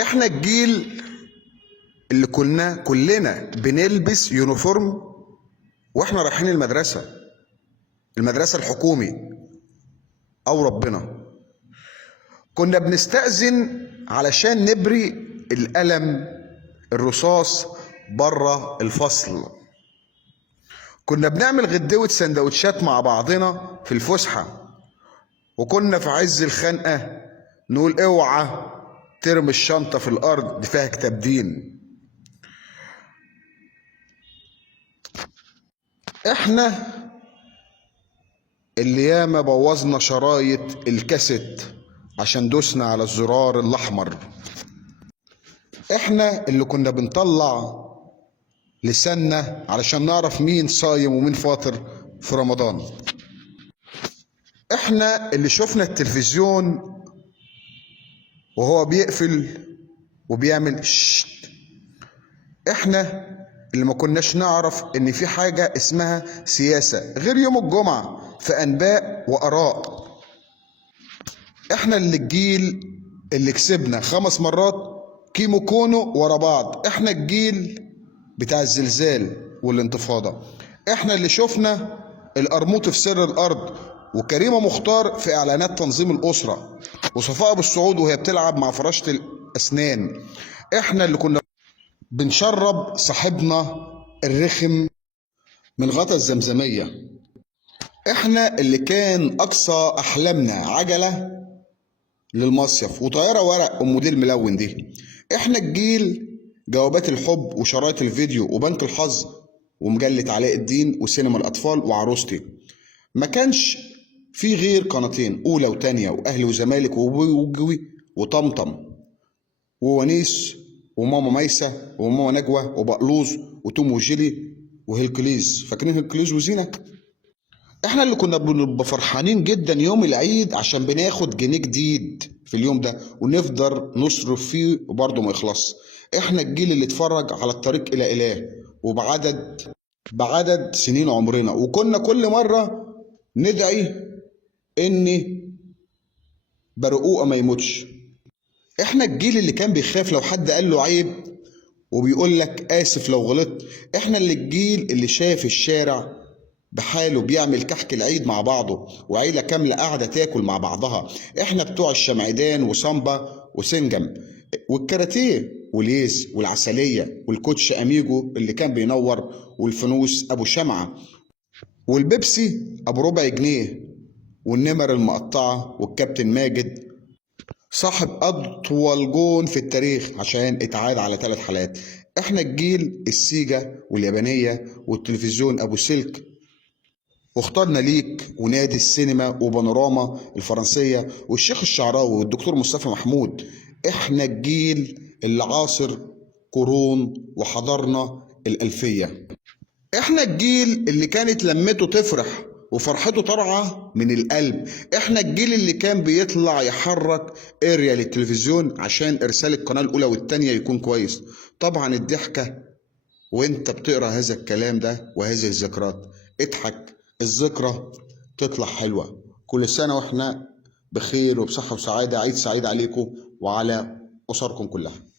احنا الجيل اللي كلنا بنلبس يونيفورم واحنا رايحين المدرسة الحكومي او ربنا. كنا بنستأذن علشان نبري القلم الرصاص بره الفصل. كنا بنعمل غدوة سندوتشات مع بعضنا في الفسحة، وكنا في عز الخنقة نقول اوعى ترمي الشنطة في الأرض دي فيها كتاب دين. احنا اللي ياما بوظنا شرايط الكاسيت عشان دوسنا على الزرار الأحمر. احنا اللي كنا بنطلع لساننا علشان نعرف مين صايم ومين فاطر في رمضان. احنا اللي شفنا التلفزيون وهو بيقفل وبيعمل شت. احنا اللي ما كناش نعرف ان في حاجة اسمها سياسة غير يوم الجمعة في انباء واراء. احنا اللي الجيل اللي كسبنا 5 مرات كيمو كونو ورا بعض. احنا الجيل بتاع الزلزال والانتفاضة. احنا اللي شفنا القرموط في سر الارض وكريمة مختار في اعلانات تنظيم الاسرة وصفاء ابو السعود وهي بتلعب مع فراشة الاسنان. احنا اللي كنا بنشرب صاحبنا الرخم من غطا الزمزمية. احنا اللي كان اقصى احلامنا عجلة للمصيف وطيارة ورق ام موديل ملون دي. احنا الجيل جوابات الحب وشرايط الفيديو وبنك الحظ ومجلة علاء الدين وسينما الاطفال وعروستي. ما كانش في غير قناتين، اولى وتانية واهلي وزمالك وجوي وطمطم وونيس وماما ميسة وماما نجوى وبقلوظ وتوم وجيلي وهيلكليز. فاكرين هيلكليز وزينة؟ احنا اللي كنا بنبقى فرحانين جدا يوم العيد عشان بناخد جنيه جديد في اليوم ده ونفضل نصرف فيه وبرضه ما يخلص. احنا الجيل اللي اتفرج على الطريق الى اله بعدد سنين عمرنا، وكنا كل مرة ندعي ان برقوقة ما يموتش. احنا الجيل اللي كان بيخاف لو حد قال له عيب وبيقول لك اسف لو غلطت. احنا اللي الجيل اللي شاف الشارع بحاله بيعمل كحك العيد مع بعضه وعيلة كاملة قاعدة تاكل مع بعضها. احنا بتوع الشمعدان وسامبا وسنجم والكاراتيه واليز والعسلية والكوتش اميجو اللي كان بينور والفانوس ابو شمعة والبيبسي ابو ربع جنيه والنمر المقطعة والكابتن ماجد صاحب اطول جون في التاريخ عشان اتعاد على 3 حالات. احنا الجيل السيجا واليابانية والتلفزيون ابو سلك واخترنا ليك ونادي السينما وبانوراما الفرنسية والشيخ الشعراوي والدكتور مصطفى محمود. احنا الجيل اللي عاصر قرون وحضرنا الألفية. احنا الجيل اللي كانت لمته تفرح وفرحته طالعة من القلب. احنا الجيل اللي كان بيطلع يحرك اريا للتلفزيون عشان ارسال القناة الاولى والتانية يكون كويس. طبعا الضحكة وانت بتقرأ هذا الكلام ده وهذه الذكريات اضحك، الذكرى تطلع حلوة. كل سنة واحنا بخير وبصحة وسعادة. عيد سعيد عليكم وعلى أسركم كلها.